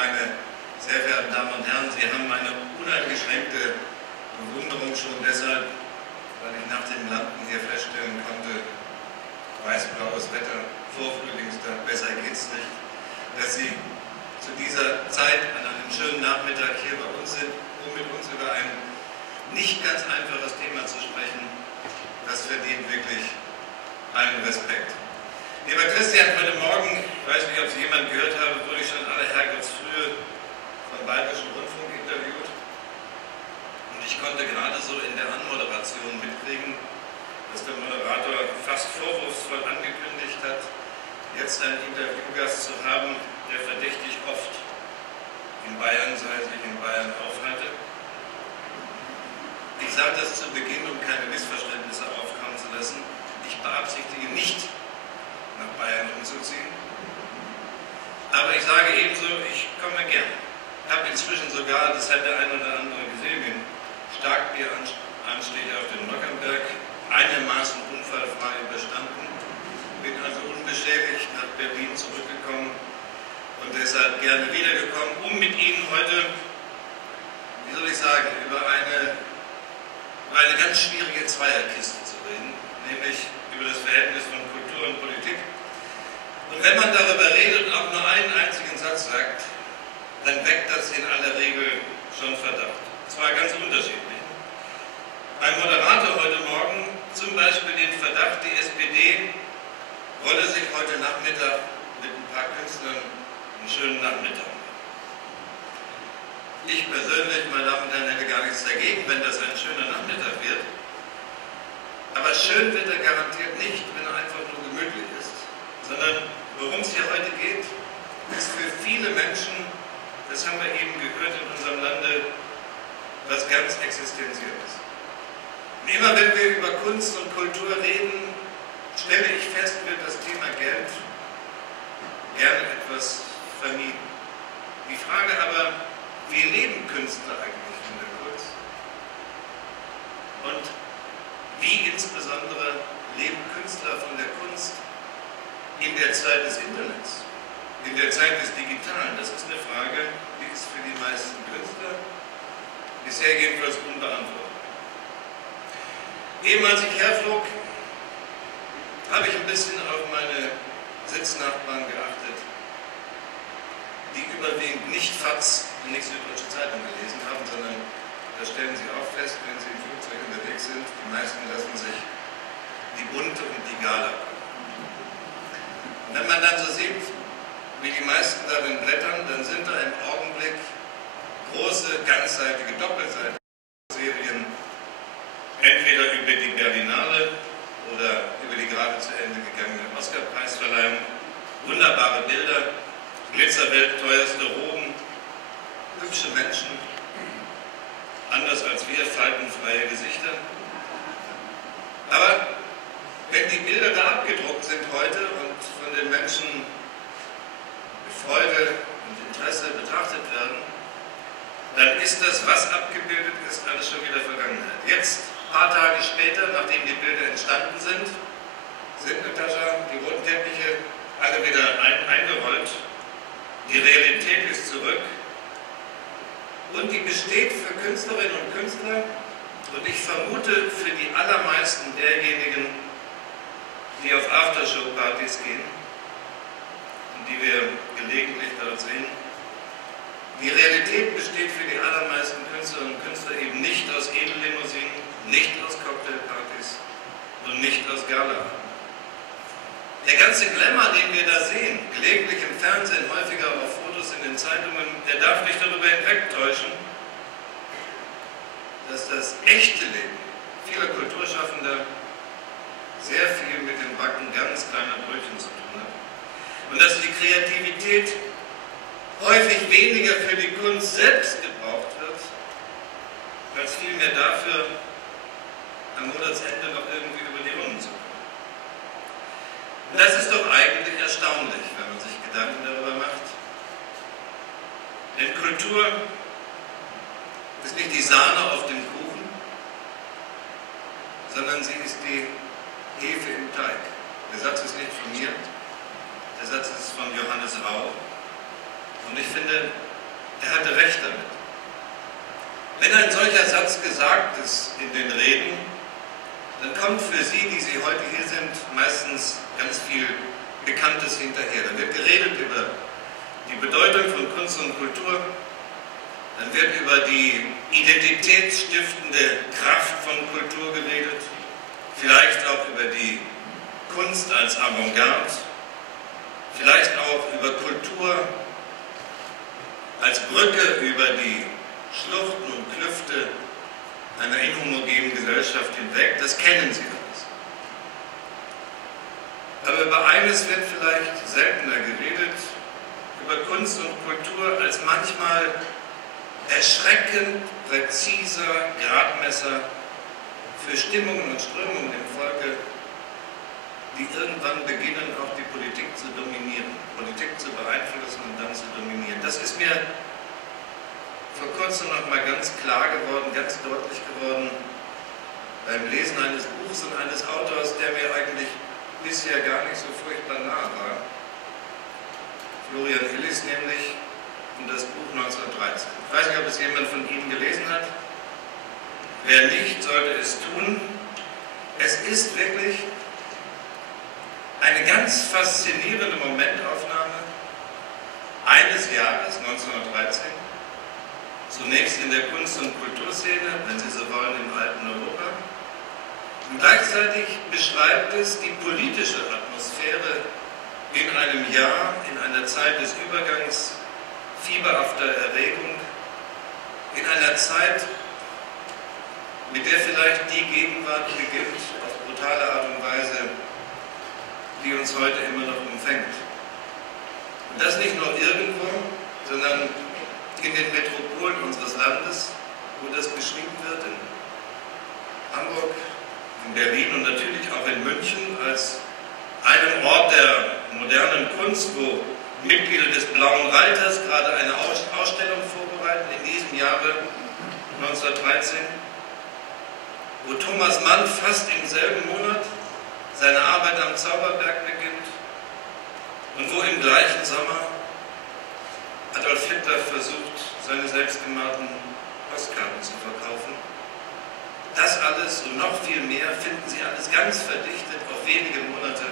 meine sehr verehrten Damen und Herren, Sie haben meine uneingeschränkte Bewunderung schon deshalb, weil ich nach dem Landen hier feststellen konnte, weiß-blaues Wetter, Vorfrühlingstag, besser geht's nicht, dass Sie zu dieser Zeit an einem schönen Nachmittag hier bei uns sind, um mit uns über ein nicht ganz einfaches Thema zu sprechen. Das verdient wirklich allen Respekt. Lieber Christian, heute Morgen, ich weiß nicht, ob es jemand gehört habe, wurde ich schon alle Herrgottsfrühe vom Bayerischen Rundfunk interviewt. Und ich konnte gerade so in der Anmoderation mitkriegen, dass der Moderator fast vorwurfsvoll angekündigt hat, jetzt einen Interviewgast zu haben, der verdächtig oft in Bayern sei, sich in Bayern aufhalte. Ich sage das zu Beginn, um keine Missverständnisse aufkommen zu lassen. Ich beabsichtige nicht, nach Bayern umzuziehen. Aber ich sage ebenso, ich komme gern. Ich habe inzwischen sogar, das hat der ein oder andere gesehen, den Starkbieranstich auf dem Nockernberg einigermaßen unfallfrei überstanden. Bin also unbeschädigt nach Berlin zurückgekommen und deshalb gerne wiedergekommen, um mit Ihnen heute, wie soll ich sagen, über eine ganz schwierige Zweierkiste zu reden, nämlich über das Verhältnis von Kultur und Politik. Und wenn man darüber redet und auch nur einen einzigen Satz sagt, dann weckt das in aller Regel schon Verdacht. Und zwar ganz unterschiedlich. Ein Moderator heute Morgen zum Beispiel den Verdacht, die SPD wolle sich heute Nachmittag mit ein paar Künstlern einen schönen Nachmittag machen. Ich persönlich, meine Damen und Herren, hätte gar nichts dagegen, wenn das ein schöner Nachmittag wird. Aber schön wird er garantiert nicht, wenn er einfach nur gemütlich ist, sondern worum es hier heute geht, ist für viele Menschen, das haben wir eben gehört in unserem Lande, was ganz Existenzielles. Und immer wenn wir über Kunst und Kultur reden, stelle ich fest, wird das Thema Geld gerne etwas vermieden. Die Frage aber, wie leben Künstler eigentlich von der Kunst? Und wie insbesondere leben Künstler von der Kunst in der Zeit des Internets, in der Zeit des Digitalen? Das ist eine Frage, die ist für die meisten Künstler bisher jedenfalls unbeantwortet. Eben als ich herflog, habe ich ein bisschen auf meine Sitznachbarn geachtet, die überwiegend nicht FAZ und nicht Süddeutsche Zeitung gelesen haben, sondern da stellen Sie auch fest, wenn Sie im Flugzeug unterwegs sind, die meisten lassen sich die Bunte und die Gala. Und wenn man dann so sieht, wie die meisten darin blättern, dann sind da im Augenblick große, ganzseitige Doppelseiten-Serien, entweder über die Berlinale oder über die gerade zu Ende gegangene Oscar-Preisverleihung. Wunderbare Bilder, Glitzerwelt, teuerste Roben, hübsche Menschen, anders als wir, faltenfreie Gesichter. Aber wenn die Bilder da abgedruckt sind heute und von den Menschen mit Freude und Interesse betrachtet werden, dann ist das, was abgebildet ist, alles schon wieder Vergangenheit. Jetzt, ein paar Tage später, nachdem die Bilder entstanden sind Natascha, die roten Teppiche, alle wieder eingerollt. Die Realität ist zurück. Und die besteht für Künstlerinnen und Künstler und ich vermute für die allermeisten derjenigen, die auf Aftershow-Partys gehen und die wir gelegentlich dort sehen. Die Realität besteht für die allermeisten Künstlerinnen und Künstler eben nicht aus Edellimousinen, nicht aus Cocktailpartys und nicht aus Gala. Der ganze Glamour, den wir da sehen, gelegentlich im Fernsehen, häufiger auf Fotos in den Zeitungen, der darf nicht darüber hinwegtäuschen, dass das echte Leben vieler Kulturschaffender sehr viel mit dem Backen ganz kleiner Brötchen zu tun hat. Und dass die Kreativität häufig weniger für die Kunst selbst gebraucht wird, als vielmehr dafür, am Monatsende noch irgendwie über die Runden zu kommen. Und das ist doch eigentlich erstaunlich, wenn man sich Gedanken darüber macht. Denn Kultur ist nicht die Sahne auf dem Kuchen, sondern sie ist die Hefe im Teig. Der Satz ist nicht von mir, der Satz ist von Johannes Rau. Und ich finde, Er hatte recht damit. Wenn ein solcher Satz gesagt ist in den Reden, dann kommt für Sie, die Sie heute hier sind, meistens ganz viel Bekanntes hinterher. Dann wird geredet über die Bedeutung von Kunst und Kultur, dann wird über die identitätsstiftende Kraft von Kultur geredet, vielleicht auch über die Kunst als Avantgarde, vielleicht auch über Kultur als Brücke über die Schluchten und Klüfte einer inhomogenen Gesellschaft hinweg. Das kennen Sie alles. Aber über eines wird vielleicht seltener geredet, über Kunst und Kultur als manchmal erschreckend präziser Gradmesser für Stimmungen und Strömungen im Volke, die irgendwann beginnen, auch die Politik zu dominieren, Politik zu beeinflussen und dann zu dominieren. Das ist mir vor kurzem noch mal ganz klar geworden, ganz deutlich geworden beim Lesen eines Buchs und eines Autors, der mir eigentlich bisher gar nicht so furchtbar nah war. Florian Illis nämlich, und das Buch 1913. Ich weiß nicht, ob es jemand von Ihnen gelesen hat. Wer nicht, sollte es tun. Es ist wirklich eine ganz faszinierende Momentaufnahme eines Jahres, 1913, zunächst in der Kunst- und Kulturszene, wenn Sie so wollen, im alten Europa. Und gleichzeitig beschreibt es die politische Atmosphäre in einem Jahr, in einer Zeit des Übergangs, fieberhafter Erregung, in einer Zeit, mit der vielleicht die Gegenwart beginnt, auf brutale Art und Weise, die uns heute immer noch umfängt. Und das nicht nur irgendwo, sondern in den Metropolen unseres Landes, wo das beschrieben wird, in Hamburg, in Berlin und natürlich auch in München als einem Ort der modernen Kunst, wo Mitglieder des Blauen Reiters gerade eine Ausstellung vorbereiten in diesem Jahre 1913, wo Thomas Mann fast im selben Monat seine Arbeit am Zauberberg beginnt und wo im gleichen Sommer Adolf Hitler versucht, seine selbstgemalten Postkarten zu verkaufen. Das alles und noch viel mehr finden Sie alles ganz verdichtet auf wenige Monate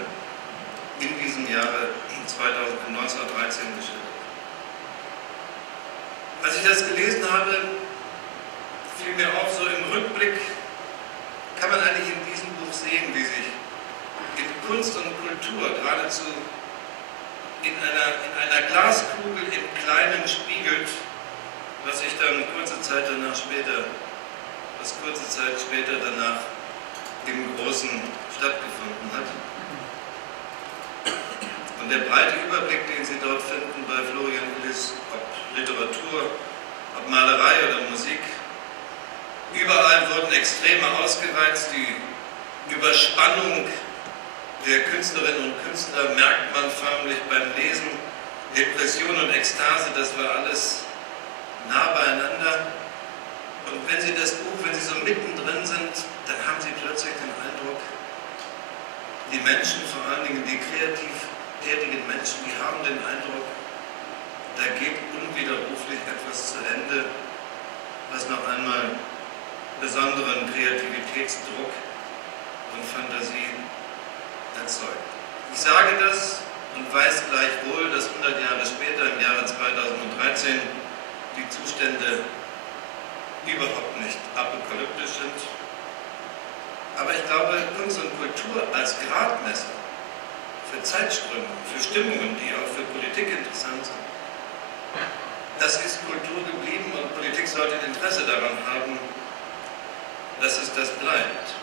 in diesem Jahre 1913 geschildert. Als ich das gelesen habe, fiel mir auf, so im Rückblick kann man eigentlich in diesem Buch sehen, wie sich in Kunst und Kultur geradezu in einer Glaskugel im Kleinen spiegelt, was sich dann kurze Zeit später danach im Großen stattgefunden hat. Und der breite Überblick, den Sie dort finden bei Florian Illis, ob Literatur, ob Malerei oder Musik, überall wurden Extreme ausgeweizt. Die Überspannung der Künstlerinnen und Künstler merkt man förmlich beim Lesen. Depression und Ekstase, das war alles nah beieinander. Und wenn Sie das Buch, wenn Sie so mittendrin sind, dann haben Sie plötzlich den Eindruck, die Menschen, vor allen Dingen die kreativ tätigen Menschen, die haben den Eindruck, da geht unwiderruflich etwas zu Ende, was noch einmal besonderen Kreativitätsdruck und Fantasie erzeugt. Ich sage das und weiß gleichwohl, dass 100 Jahre später, im Jahre 2013, die Zustände überhaupt nicht apokalyptisch sind. Aber ich glaube, Kunst und Kultur als Gradmesser für Zeitströme, für Stimmungen, die auch für Politik interessant sind, das ist Kultur geblieben und Politik sollte Interesse daran haben, dass es das bleibt.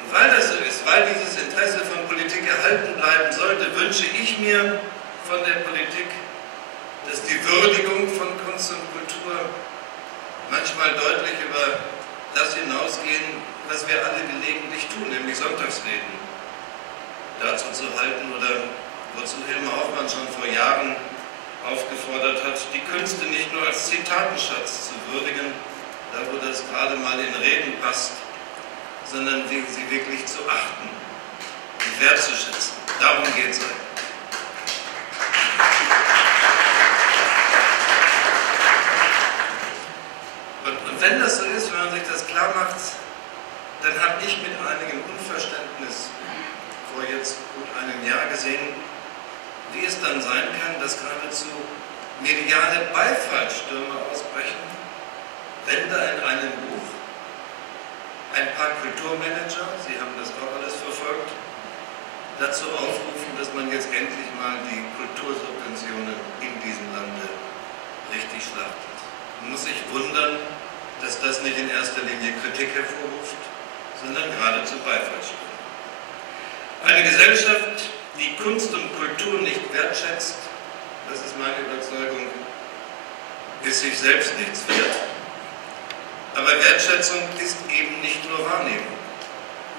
Und weil das so ist, weil dieses Interesse von Politik erhalten bleiben sollte, wünsche ich mir von der Politik, dass die Würdigung von Kunst und Kultur manchmal deutlich über das hinausgehen, was wir alle gelegentlich tun, nämlich Sonntagsreden dazu zu halten oder wozu Hilmar Hoffmann schon vor Jahren aufgefordert hat, die Künste nicht nur als Zitatenschatz zu würdigen, da wo das gerade mal in Reden passt, sondern sie wirklich zu achten und wertzuschätzen. Darum geht es eigentlich. habe ich mit einigem Unverständnis vor jetzt gut einem Jahr gesehen, wie es dann sein kann, dass geradezu mediale Beifallsstürme ausbrechen, wenn da in einem Buch ein paar Kulturmanager, Sie haben das auch alles verfolgt, dazu aufrufen, dass man jetzt endlich mal die Kultursubventionen in diesem Lande richtig schlachtet. Man muss sich wundern, dass das nicht in erster Linie Kritik hervorruft, sondern geradezu Beifallsstürme. Eine Gesellschaft, die Kunst und Kultur nicht wertschätzt, das ist meine Überzeugung, ist sich selbst nichts wert. Aber Wertschätzung ist eben nicht nur Wahrnehmung,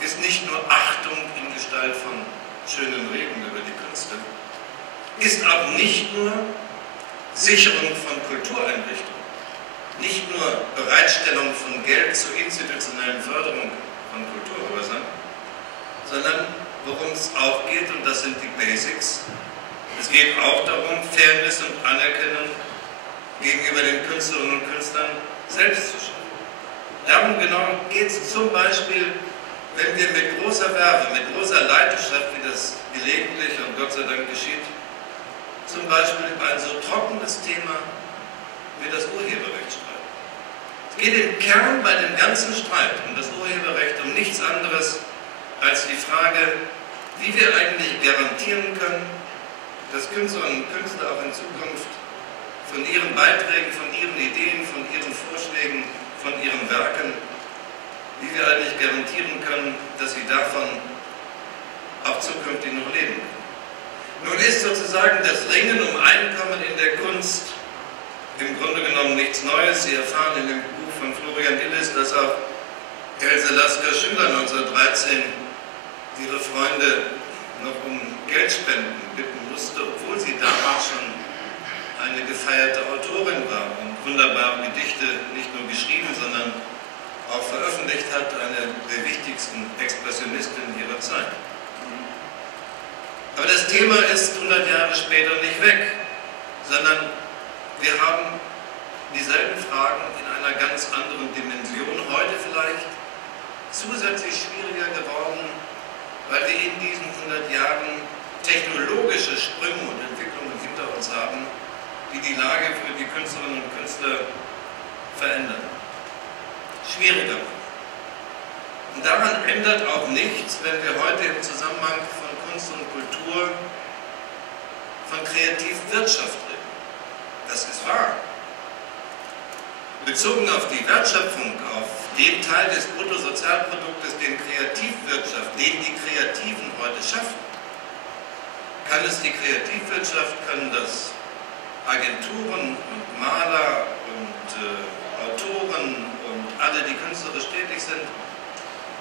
ist nicht nur Achtung in Gestalt von schönen Reden über die Künste, ist auch nicht nur Sicherung von Kultureinrichtungen, nicht nur Bereitstellung von Geld zur institutionellen Förderung von Kulturhäusern, sondern worum es auch geht, und das sind die Basics, es geht auch darum, Fairness und Anerkennung gegenüber den Künstlerinnen und Künstlern selbst zu schaffen. Darum genau geht es zum Beispiel, wenn wir mit großer Werbe, mit großer Leidenschaft, wie das gelegentlich und Gott sei Dank geschieht, zum Beispiel über ein so trockenes Thema wie das Urheberrecht streiten. Es geht im Kern bei dem ganzen Streit um das Urheberrecht um nichts anderes als die Frage, wie wir eigentlich garantieren können, dass Künstlerinnen und Künstler auch in Zukunft von ihren Beiträgen, von ihren Ideen, von ihren Vorschlägen, von ihren Werken, wie wir eigentlich garantieren können, dass sie davon auch zukünftig noch leben können. Nun ist sozusagen das Ringen um Einkommen in der Kunst im Grunde genommen nichts Neues. Sie erfahren in dem Buch von Florian Illis, dass auch Else Lasker-Schüler 1913 ihre Freunde noch um Geldspenden bitten musste, obwohl sie damals schon eine gefeierte Autorin war und wunderbare Gedichte nicht nur geschrieben, sondern auch veröffentlicht hat, eine der wichtigsten Expressionistinnen ihrer Zeit. Aber das Thema ist 100 Jahre später nicht weg, sondern wir haben dieselben Fragen in einer ganz anderen Dimension, heute vielleicht zusätzlich schwieriger geworden, weil wir in diesen 100 Jahren technologische Sprünge und Entwicklungen hinter uns haben, die die Lage für die Künstlerinnen und Künstler verändern. Schwieriger. Und daran ändert auch nichts, wenn wir heute im Zusammenhang von Kunst und Kultur von Kreativwirtschaft reden. Das ist wahr. Bezogen auf die Wertschöpfung, auf den Teil des Bruttosozialproduktes, den Kreativwirtschaft, den die Kreativen heute schaffen, kann es die Kreativwirtschaft, können das Agenturen und Maler und Autoren und alle, die künstlerisch tätig sind,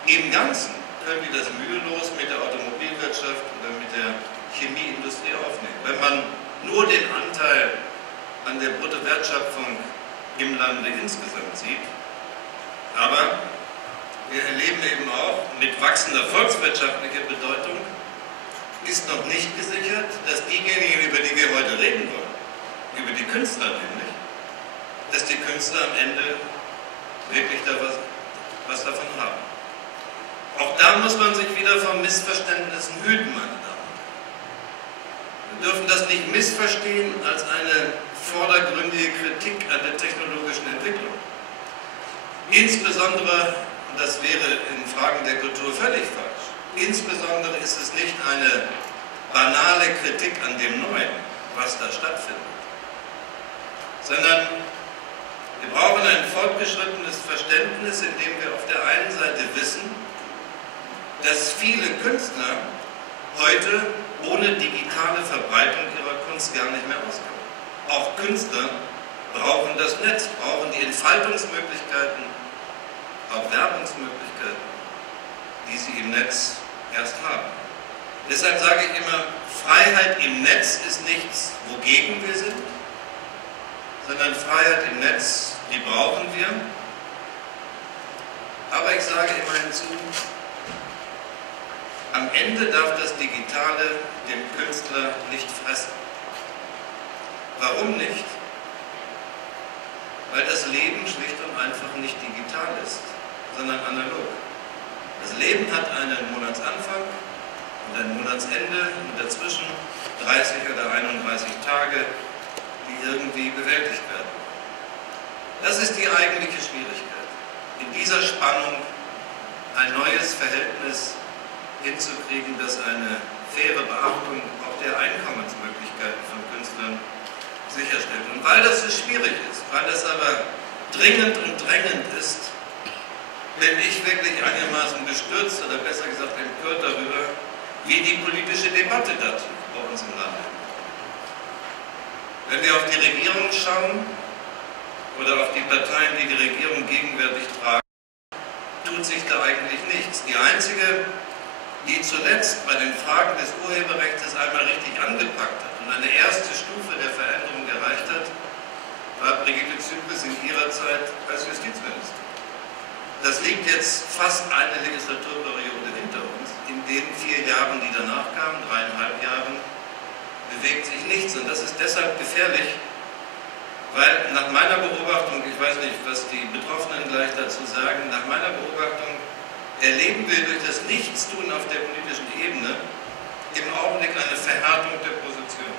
im Ganzen können die das mühelos mit der Automobilwirtschaft oder mit der Chemieindustrie aufnehmen. Wenn man nur den Anteil an der Bruttowertschöpfung im Lande insgesamt sieht. Aber wir erleben eben auch, mit wachsender volkswirtschaftlicher Bedeutung ist noch nicht gesichert, dass diejenigen, über die wir heute reden wollen, über die Künstler nämlich, dass die Künstler am Ende wirklich da was davon haben. Auch da muss man sich wieder vor Missverständnissen hüten, meine Damen und Herren. Wir dürfen das nicht missverstehen als eine vordergründige Kritik an der technologischen Entwicklung. Insbesondere, und das wäre in Fragen der Kultur völlig falsch, insbesondere ist es nicht eine banale Kritik an dem Neuen, was da stattfindet, sondern wir brauchen ein fortgeschrittenes Verständnis, in dem wir auf der einen Seite wissen, dass viele Künstler heute ohne digitale Verbreitung ihrer Kunst gar nicht mehr auskommen. Auch Künstler brauchen das Netz, brauchen die Entfaltungsmöglichkeiten, auch Werbungsmöglichkeiten, die sie im Netz erst haben. Deshalb sage ich immer, Freiheit im Netz ist nichts, wogegen wir sind, sondern Freiheit im Netz, die brauchen wir. Aber ich sage immer hinzu, am Ende darf das Digitale den Künstler nicht fressen. Warum nicht? Weil das Leben schlicht und einfach nicht digital ist, sondern analog. Das Leben hat einen Monatsanfang und ein Monatsende und dazwischen 30 oder 31 Tage, die irgendwie bewältigt werden. Das ist die eigentliche Schwierigkeit, in dieser Spannung ein neues Verhältnis hinzukriegen, das eine faire Beachtung auch der Einkommensmöglichkeiten von Künstlern sicherstellt. Und weil das so schwierig ist, weil das aber dringend und drängend ist, bin ich wirklich einigermaßen bestürzt oder besser gesagt empört darüber, wie die politische Debatte dazu bei uns im Land ist. Wenn wir auf die Regierung schauen oder auf die Parteien, die die Regierung gegenwärtig tragen, tut sich da eigentlich nichts. Die einzige, die zuletzt bei den Fragen des Urheberrechts einmal richtig angepackt hat und eine erste Stufe der Veränderung erreicht hat, war Brigitte Zypris in ihrer Zeit als Justizministerin. Das liegt jetzt fast eine Legislaturperiode hinter uns. In den 4 Jahren, die danach kamen, 3,5 Jahren, bewegt sich nichts. Und das ist deshalb gefährlich, weil nach meiner Beobachtung, ich weiß nicht, was die Betroffenen gleich dazu sagen, nach meiner Beobachtung erleben wir durch das Nichtstun auf der politischen Ebene im Augenblick eine Verhärtung der Position.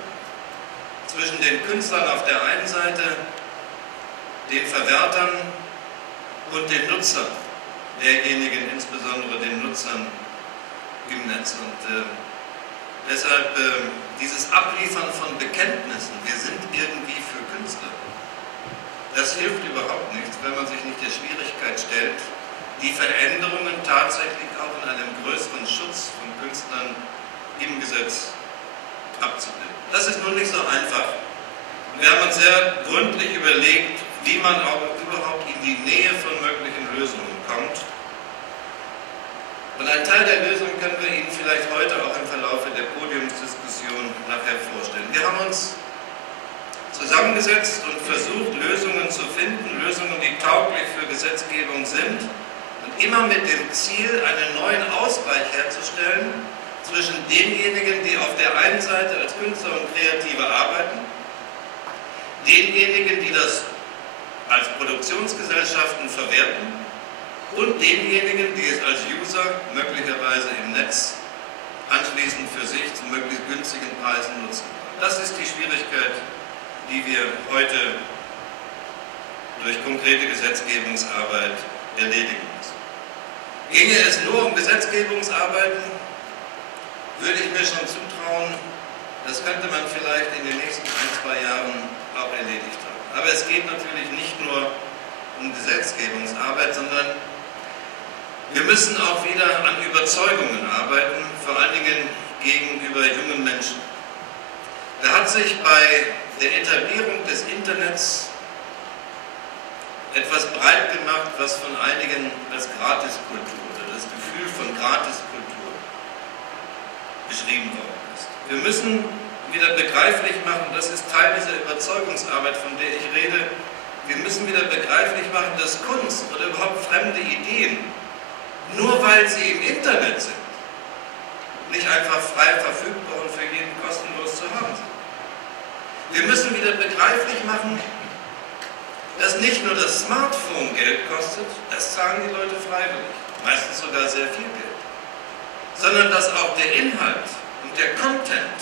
Zwischen den Künstlern auf der einen Seite, den Verwertern und den Nutzern, derjenigen insbesondere den Nutzern im Netz. Und deshalb dieses Abliefern von Bekenntnissen, wir sind irgendwie für Künstler, das hilft überhaupt nichts, wenn man sich nicht der Schwierigkeit stellt, die Veränderungen tatsächlich auch in einem größeren Schutz von Künstlern im Gesetz abzubilden. Das ist nun nicht so einfach. Wir haben uns sehr gründlich überlegt, wie man auch überhaupt in die Nähe von möglichen Lösungen kommt. Und einen Teil der Lösung können wir Ihnen vielleicht heute auch im Verlauf der Podiumsdiskussion nachher vorstellen. Wir haben uns zusammengesetzt und versucht, Lösungen zu finden, Lösungen, die tauglich für Gesetzgebung sind und immer mit dem Ziel, einen neuen Ausgleich herzustellen zwischen denjenigen, die auf der einen Seite als Künstler und Kreative arbeiten, denjenigen, die das als Produktionsgesellschaften verwerten und denjenigen, die es als User möglicherweise im Netz anschließend für sich zu möglichst günstigen Preisen nutzen. Das ist die Schwierigkeit, die wir heute durch konkrete Gesetzgebungsarbeit erledigen müssen. Ginge es nur um Gesetzgebungsarbeiten, würde ich mir schon zutrauen, das könnte man vielleicht in den nächsten 1-2 Jahren auch erledigt haben. Aber es geht natürlich nicht nur um Gesetzgebungsarbeit, sondern wir müssen auch wieder an Überzeugungen arbeiten, vor allen Dingen gegenüber jungen Menschen. Da hat sich bei der Etablierung des Internets etwas breit gemacht, was von einigen als Gratiskultur oder das Gefühl von Gratiskultur beschrieben worden ist. Wir müssen wieder begreiflich machen, das ist Teil dieser Überzeugungsarbeit, von der ich rede, wir müssen wieder begreiflich machen, dass Kunst oder überhaupt fremde Ideen, nur weil sie im Internet sind, nicht einfach frei verfügbar und für jeden kostenlos zu haben sind. Wir müssen wieder begreiflich machen, dass nicht nur das Smartphone Geld kostet, das zahlen die Leute freiwillig, meistens sogar sehr viel Geld, sondern dass auch der Inhalt und der Content,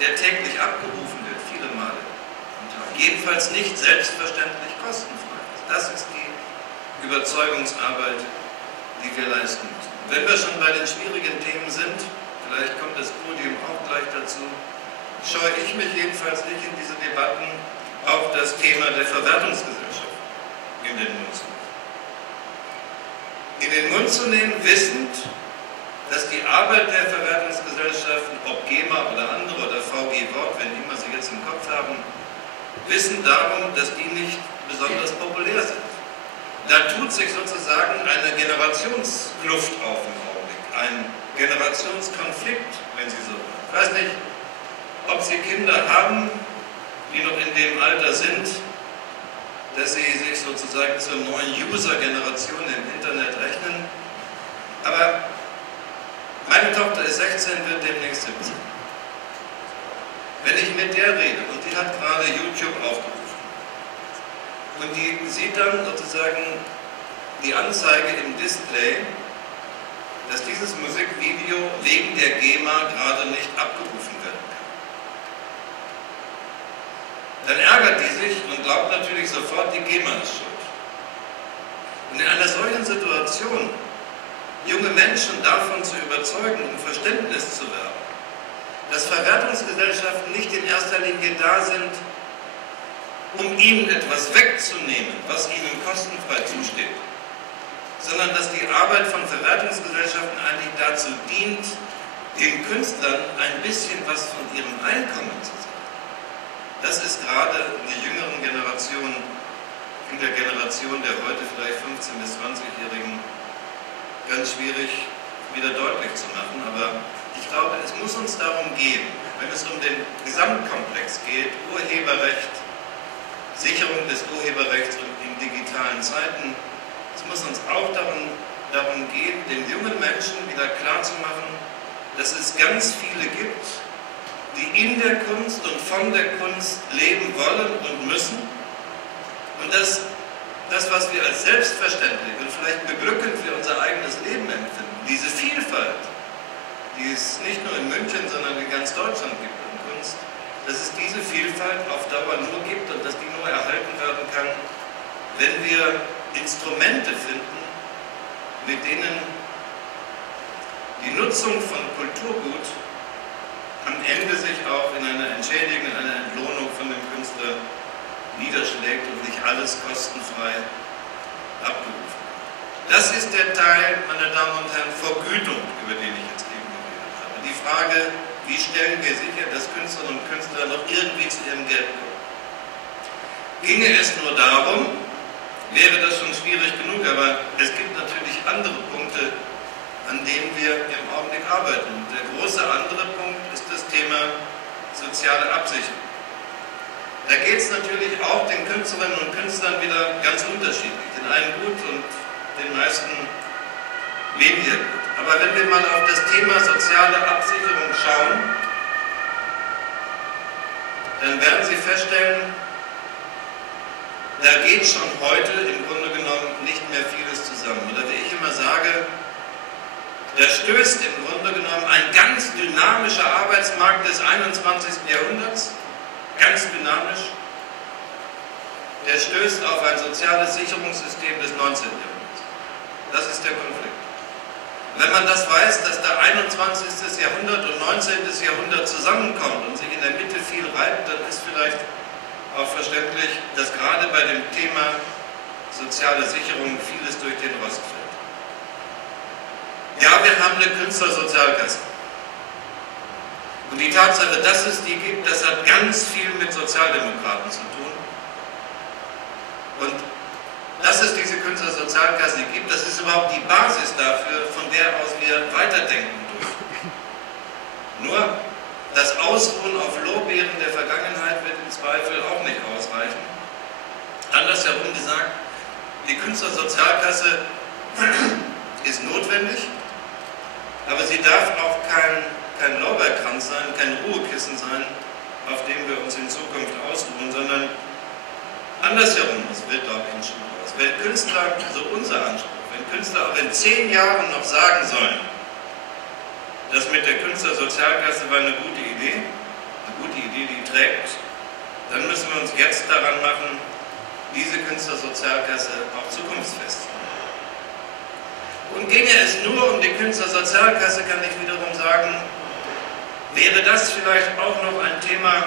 der täglich abgerufen wird, viele Male am Tag, jedenfalls nicht selbstverständlich kostenfrei ist. Das ist die Überzeugungsarbeit, die wir leisten müssen. Wenn wir schon bei den schwierigen Themen sind, vielleicht kommt das Podium auch gleich dazu, scheue ich mich jedenfalls nicht in diese Debatten auch das Thema der Verwertungsgesellschaft in den Mund zu nehmen. In den Mund zu nehmen, wissend, dass die Arbeit der Verwertungsgesellschaften, ob GEMA oder andere oder VG-Wort, wenn immer Sie jetzt im Kopf haben, wissen darum, dass die nicht besonders populär sind. Da tut sich sozusagen eine Generationskluft auf im Augenblick, ein Generationskonflikt, wenn Sie so wollen. Ich weiß nicht, ob Sie Kinder haben, die noch in dem Alter sind, dass sie sich sozusagen zur neuen User-Generation im Internet rechnen. Aber meine Tochter ist 16, wird demnächst 17. Wenn ich mit der rede, und die hat gerade YouTube aufgerufen, und die sieht dann sozusagen die Anzeige im Display, dass dieses Musikvideo wegen der GEMA gerade nicht abgerufen werden kann. Dann ärgert die sich und glaubt natürlich sofort, die GEMA ist schuld. Und in einer solchen Situation junge Menschen davon zu überzeugen, um Verständnis zu werben, dass Verwertungsgesellschaften nicht in erster Linie da sind, um ihnen etwas wegzunehmen, was ihnen kostenfrei zusteht, sondern dass die Arbeit von Verwertungsgesellschaften eigentlich dazu dient, den Künstlern ein bisschen was von ihrem Einkommen zu sagen. Das ist gerade in der jüngeren Generation, in der Generation der heute vielleicht 15- bis 20-Jährigen ganz schwierig wieder deutlich zu machen, aber ich glaube, es muss uns darum gehen, wenn es um den Gesamtkomplex geht, Urheberrecht, Sicherung des Urheberrechts und in digitalen Zeiten, es muss uns auch darum gehen, den jungen Menschen wieder klarzumachen, dass es ganz viele gibt, die in der Kunst und von der Kunst leben wollen und müssen und dass das, was wir als selbstverständlich und vielleicht beglückend für unser eigenes Leben empfinden, diese Vielfalt, die es nicht nur in München, sondern in ganz Deutschland gibt in Kunst, dass es diese Vielfalt auf Dauer nur gibt und dass die nur erhalten werden kann, wenn wir Instrumente finden, mit denen die Nutzung von Kulturgut am Ende sich auch in einer Entschädigung, in einer Entlohnung von dem Künstler niederschlägt und nicht alles kostenfrei abgerufen wird. Das ist der Teil, meine Damen und Herren, Vergütung, über den ich jetzt eben geredet habe. Die Frage, wie stellen wir sicher, dass Künstlerinnen und Künstler noch irgendwie zu ihrem Geld kommen? Ginge es nur darum, wäre das schon schwierig genug, aber es gibt natürlich andere Punkte, an denen wir im Augenblick arbeiten. Und der große andere Punkt ist das Thema soziale Absicherung. Da geht es natürlich auch den Künstlerinnen und Künstlern wieder ganz unterschiedlich. Den einen gut und den meisten weniger gut. Aber wenn wir mal auf das Thema soziale Absicherung schauen, dann werden Sie feststellen, da geht schon heute im Grunde genommen nicht mehr vieles zusammen. Oder wie ich immer sage, da stößt im Grunde genommen ein ganz dynamischer Arbeitsmarkt des 21. Jahrhunderts, ganz dynamisch, der stößt auf ein soziales Sicherungssystem des 19. Jahrhunderts. Das ist der Konflikt. Wenn man das weiß, dass da 21. Jahrhundert und 19. Jahrhundert zusammenkommt und sich in der Mitte viel reibt, dann ist vielleicht auch verständlich, dass gerade bei dem Thema soziale Sicherung vieles durch den Rost fällt. Ja, wir haben eine Künstlersozialkasse. Und die Tatsache, dass es die gibt, das hat ganz viel mit Sozialdemokraten zu tun. Und dass es diese Künstlersozialkasse gibt, das ist überhaupt die Basis dafür, von der aus wir weiterdenken dürfen. Nur das Ausruhen auf Lorbeeren der Vergangenheit wird im Zweifel auch nicht ausreichen. Andersherum gesagt, die Künstlersozialkasse ist notwendig, aber sie darf auch kein Lorbeerkranz sein, kein Ruhekissen sein, auf dem wir uns in Zukunft ausruhen, sondern andersherum, das wird, glaube ich, ein Schritt raus. Wenn Künstler, so unser Anspruch, wenn Künstler auch in 10 Jahren noch sagen sollen, das mit der Künstlersozialkasse war eine gute Idee, die trägt, dann müssen wir uns jetzt daran machen, diese Künstlersozialkasse auch zukunftsfest zu machen. Und ginge es nur um die Künstlersozialkasse, kann ich wiederum sagen, wäre das vielleicht auch noch ein Thema,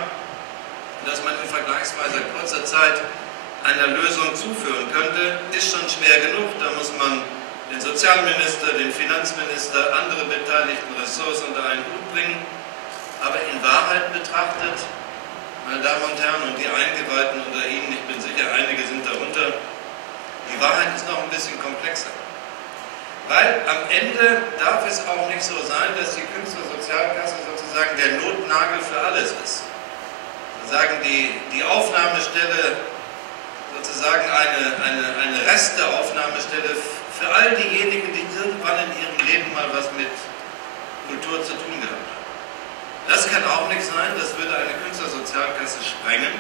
das man in vergleichsweise kurzer Zeit einer Lösung zuführen könnte, ist schon schwer genug. Da muss man den Sozialminister, den Finanzminister, andere beteiligten Ressorts unter einen Hut bringen. Aber in Wahrheit betrachtet, meine Damen und Herren und die Eingeweihten unter Ihnen, ich bin sicher, einige sind darunter, die Wahrheit ist noch ein bisschen komplexer. Weil am Ende darf es auch nicht so sein, dass die Künstlersozialkasse sozusagen der Notnagel für alles ist. Sagen die Aufnahmestelle sozusagen eine Resteaufnahmestelle für all diejenigen, die irgendwann in ihrem Leben mal was mit Kultur zu tun gehabt haben. Das kann auch nicht sein, das würde eine Künstlersozialkasse sprengen.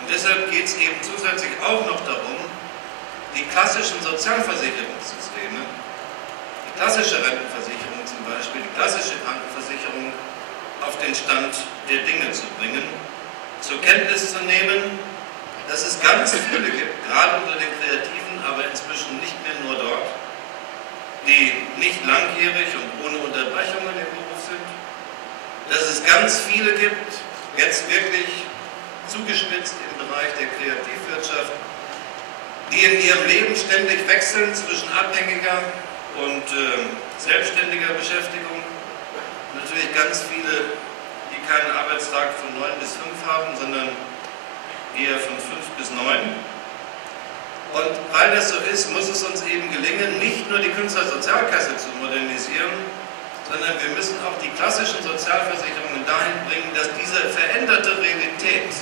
Und deshalb geht es eben zusätzlich auch noch darum, die klassischen Sozialversicherungssysteme, klassische Rentenversicherung zum Beispiel, die klassische Krankenversicherung auf den Stand der Dinge zu bringen, zur Kenntnis zu nehmen, dass es ganz viele gibt, gerade unter den Kreativen, aber inzwischen nicht mehr nur dort, die nicht langjährig und ohne Unterbrechungen im Beruf sind, dass es ganz viele gibt, jetzt wirklich zugespitzt im Bereich der Kreativwirtschaft, die in ihrem Leben ständig wechseln zwischen abhängiger und selbstständiger Beschäftigung. Natürlich ganz viele, die keinen Arbeitstag von 9 bis 5 haben, sondern eher von 5 bis 9. Und weil das so ist, muss es uns eben gelingen, nicht nur die Künstlersozialkasse zu modernisieren, sondern wir müssen auch die klassischen Sozialversicherungen dahin bringen, dass diese veränderte Realität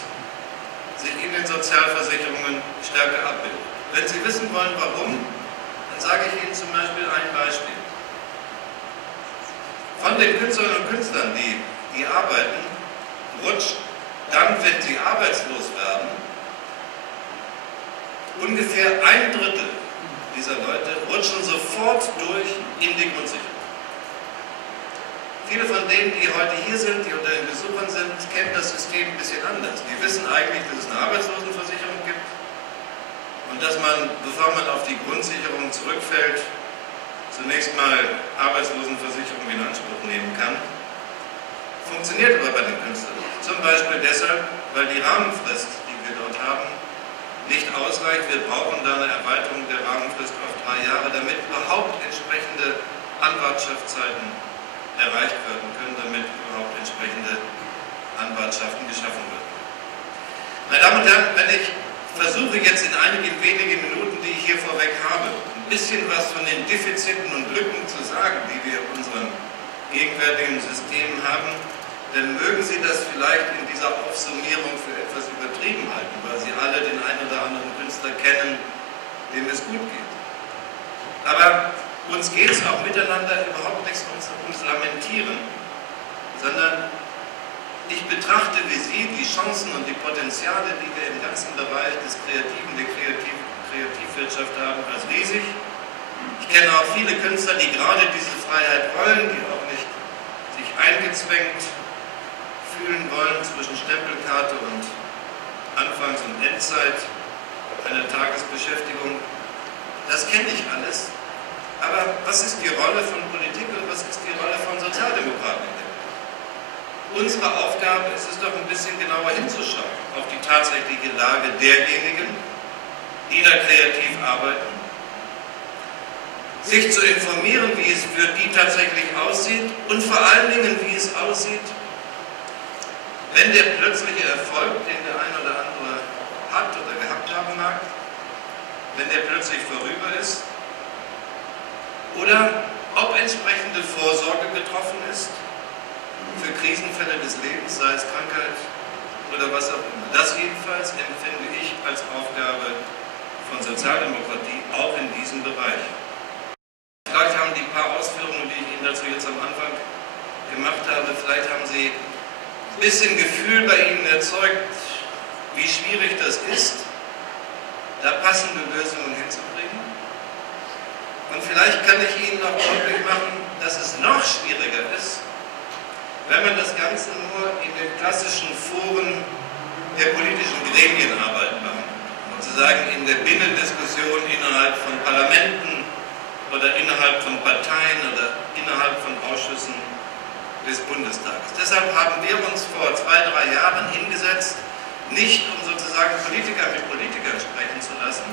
sich in den Sozialversicherungen stärker abbildet. Wenn Sie wissen wollen, warum, dann sage ich Ihnen zum Beispiel ein Beispiel. Von den Künstlerinnen und Künstlern, die arbeiten, rutscht dann, wenn sie arbeitslos werden, ungefähr 1/3 dieser Leute rutschen sofort durch in die Grundsicherung. Viele von denen, die heute hier sind, die unter den Besuchern sind, kennen das System ein bisschen anders. Die wissen eigentlich, dass es eine Arbeitslosenversicherung gibt und dass man, bevor man auf die Grundsicherung zurückfällt, zunächst mal Arbeitslosenversicherung in Anspruch nehmen kann. Funktioniert aber bei den Künstlern nicht. Zum Beispiel deshalb, weil die Rahmenfrist, die wir dort haben, nicht ausreicht. Wir brauchen da eine Erweiterung der Rahmenfrist auf 3 Jahre, damit überhaupt entsprechende Anwartschaftszeiten erreicht werden können, damit überhaupt entsprechende Anwartschaften geschaffen werden. Meine Damen und Herren, wenn ich versuche jetzt in einigen wenigen Minuten, die ich hier vorweg habe, ein bisschen was von den Defiziten und Lücken zu sagen, die wir in unserem gegenwärtigen System haben, dann mögen Sie das vielleicht in dieser Aufsummierung für etwas übertrieben halten, weil Sie alle den einen oder anderen Künstler kennen, dem es gut geht. Aber uns geht es auch miteinander überhaupt nichts ums Lamentieren, sondern ich betrachte wie Sie die Chancen und die Potenziale, die wir im ganzen Bereich des Kreativen, der Kreativwirtschaft haben, als riesig. Ich kenne auch viele Künstler, die gerade diese Freiheit wollen, die auch nicht sich eingezwängt fühlen wollen zwischen Stempelkarte und Anfangs- und Endzeit einer Tagesbeschäftigung. Das kenne ich alles. Aber was ist die Rolle von Politik und was ist die Rolle von Sozialdemokraten in dem? Unsere Aufgabe ist es doch ein bisschen genauer hinzuschauen auf die tatsächliche Lage derjenigen, die da kreativ arbeiten, sich zu informieren, wie es für die tatsächlich aussieht und vor allen Dingen, wie es aussieht, wenn der plötzliche Erfolg, den der ein oder andere hat oder gehabt haben mag, wenn der plötzlich vorüber ist, oder ob entsprechende Vorsorge getroffen ist für Krisenfälle des Lebens, sei es Krankheit oder was auch immer. Das jedenfalls empfinde ich als Aufgabe von Sozialdemokratie, auch in diesem Bereich. Vielleicht haben die paar Ausführungen, die ich Ihnen dazu jetzt am Anfang gemacht habe, vielleicht haben Sie ein bisschen Gefühl bei Ihnen erzeugt, wie schwierig das ist, da passende Lösungen hinzubringen. Und vielleicht kann ich Ihnen auch deutlich machen, dass es noch schwieriger ist, wenn man das Ganze nur in den klassischen Foren der politischen Gremienarbeit macht. Sozusagen in der Binnendiskussion innerhalb von Parlamenten oder innerhalb von Parteien oder innerhalb von Ausschüssen des Bundestages. Deshalb haben wir uns vor 2, 3 Jahren hingesetzt, nicht um sozusagen Politiker mit Politikern sprechen zu lassen,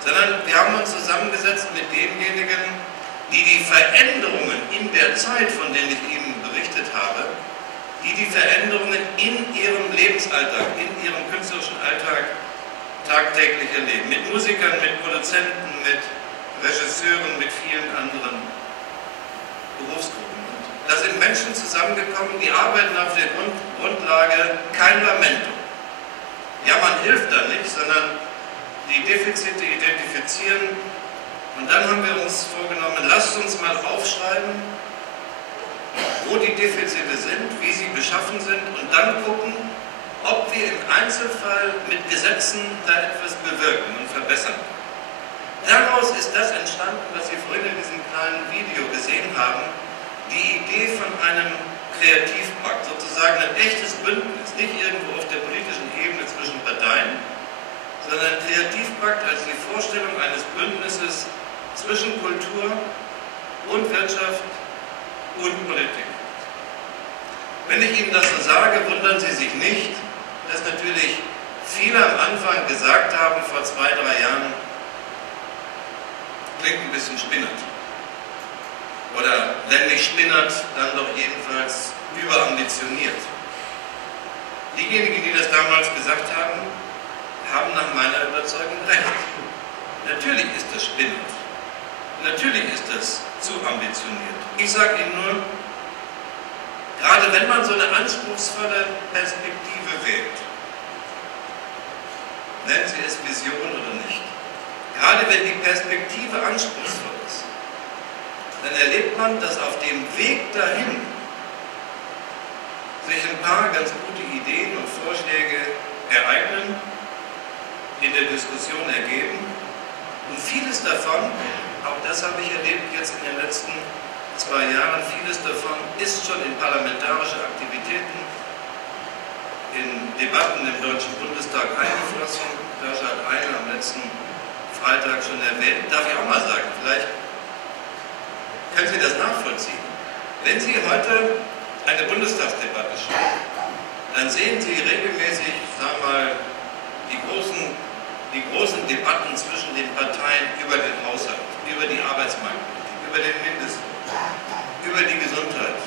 sondern wir haben uns zusammengesetzt mit denjenigen, die die Veränderungen in der Zeit, von denen ich Ihnen berichtet habe, die Veränderungen in ihrem Lebensalltag, in ihrem künstlerischen Alltag tagtäglich erleben. Mit Musikern, mit Produzenten, mit Regisseuren, mit vielen anderen Berufsgruppen. Da sind Menschen zusammengekommen, die arbeiten auf der Grundlage kein Lamento. Ja, man hilft da nicht, sondern die Defizite identifizieren. Und dann haben wir uns vorgenommen, lasst uns mal aufschreiben, wo die Defizite sind, wie sie beschaffen sind und dann gucken, ob wir im Einzelfall mit Gesetzen da etwas bewirken und verbessern können. daraus ist das entstanden, was Sie vorhin in diesem kleinen Video gesehen haben, die Idee von einem Kreativpakt, sozusagen ein echtes Bündnis, nicht irgendwo auf der politischen Ebene zwischen Parteien, sondern ein Kreativpakt als die Vorstellung eines Bündnisses zwischen Kultur und Wirtschaft und Politik. Wenn ich Ihnen das so sage, wundern Sie sich nicht, dass natürlich viele am Anfang gesagt haben, vor 2, 3 Jahren, klingt ein bisschen spinnert. Oder wenn nicht spinnert, dann doch jedenfalls überambitioniert. Diejenigen, die das damals gesagt haben, haben nach meiner Überzeugung recht. Natürlich ist das spinnert. Natürlich ist das zu ambitioniert. Ich sage Ihnen nur, gerade wenn man so eine anspruchsvolle Perspektive wählt, nennen Sie es Vision oder nicht, gerade wenn die Perspektive anspruchsvoll ist, dann erlebt man, dass auf dem Weg dahin sich ein paar ganz gute Ideen und Vorschläge ereignen, in der Diskussion ergeben und vieles davon, auch das habe ich erlebt jetzt in den letzten 2 Jahren, vieles davon ist schon in parlamentarische Aktivitäten, in Debatten im Deutschen Bundestag eingeflossen. Das hat einer am letzten Freitag schon erwähnt. Darf ich auch mal sagen, vielleicht können Sie das nachvollziehen. Wenn Sie heute eine Bundestagsdebatte schauen, dann sehen Sie regelmäßig, sagen wir mal, die großen Debatten zwischen den Parteien über den Haushalt, über die Arbeitsmarktpolitik, über den Mindestlohn, über die Gesundheit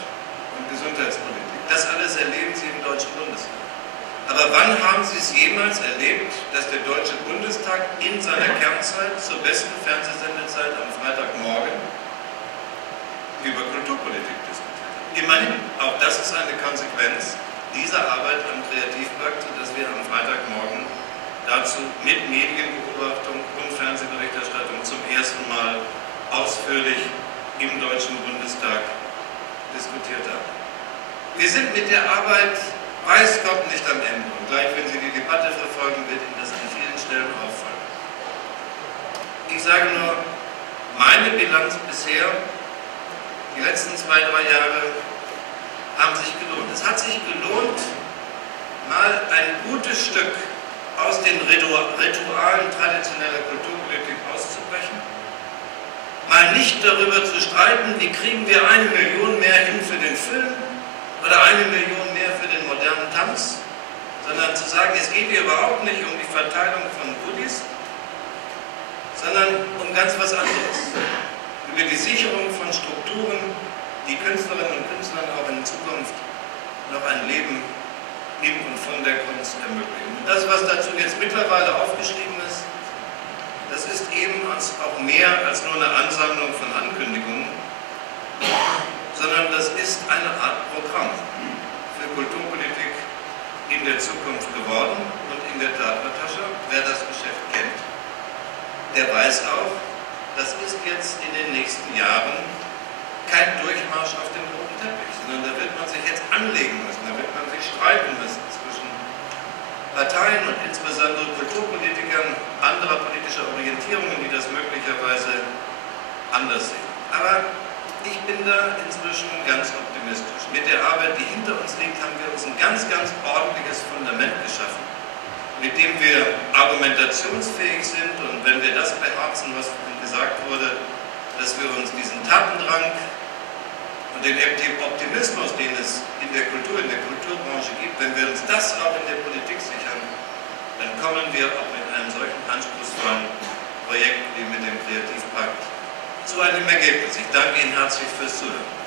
und Gesundheitspolitik. Das alles erleben Sie im Deutschen Bundestag. Aber wann haben Sie es jemals erlebt, dass der Deutsche Bundestag in seiner Kernzeit, zur besten Fernsehsendezeit am Freitagmorgen, über Kulturpolitik diskutiert hat? Immerhin, auch das ist eine Konsequenz dieser Arbeit am Kreativpakt, dass wir am Freitagmorgen dazu mit Medienbeobachtung und Fernsehberichterstattung zum ersten Mal ausführlich im Deutschen Bundestag diskutiert haben. Wir sind mit der Arbeit, weiß Gott, nicht am Ende. Und gleich, wenn Sie die Debatte verfolgen, wird Ihnen das an vielen Stellen auffallen. Ich sage nur, meine Bilanz bisher, die letzten 2, 3 Jahre, haben sich gelohnt. Es hat sich gelohnt, mal ein gutes Stück aus den Ritualen traditioneller Kulturpolitik auszubrechen, mal nicht darüber zu streiten, wie kriegen wir 1 Million mehr hin für den Film oder 1 Million mehr für den modernen Tanz, sondern zu sagen, es geht hier überhaupt nicht um die Verteilung von Goodies, sondern um ganz was anderes. Über die Sicherung von Strukturen, die Künstlerinnen und Künstlern auch in Zukunft noch ein Leben in und von der Kunst ermöglichen. Und das, was dazu jetzt mittlerweile aufgeschrieben ist, das ist eben auch mehr als nur eine Ansammlung von Ankündigungen, sondern das ist eine Art Programm für Kulturpolitik in der Zukunft geworden. Und in der Tat, Natascha, wer das Geschäft kennt, der weiß auch, das ist jetzt in den nächsten Jahren kein Durchmarsch auf dem roten Teppich, sondern da wird man sich jetzt anlegen müssen, da wird man sich streiten müssen zwischen Parteien und insbesondere Kulturpolitikern anderer politischer Orientierungen, die das möglicherweise anders sehen. Aber ich bin da inzwischen ganz optimistisch. Mit der Arbeit, die hinter uns liegt, haben wir uns ein ganz, ganz ordentliches Fundament geschaffen, mit dem wir argumentationsfähig sind, und wenn wir das beherzen, was vorhin gesagt wurde, dass wir uns diesen Tatendrang und den Optimismus, den es in der Kulturbranche gibt, wenn wir uns das auch in der Politik sichern, dann kommen wir auch mit einem solchen anspruchsvollen Projekt wie mit dem Kreativpakt zu einem Ergebnis. Ich danke Ihnen herzlich fürs Zuhören.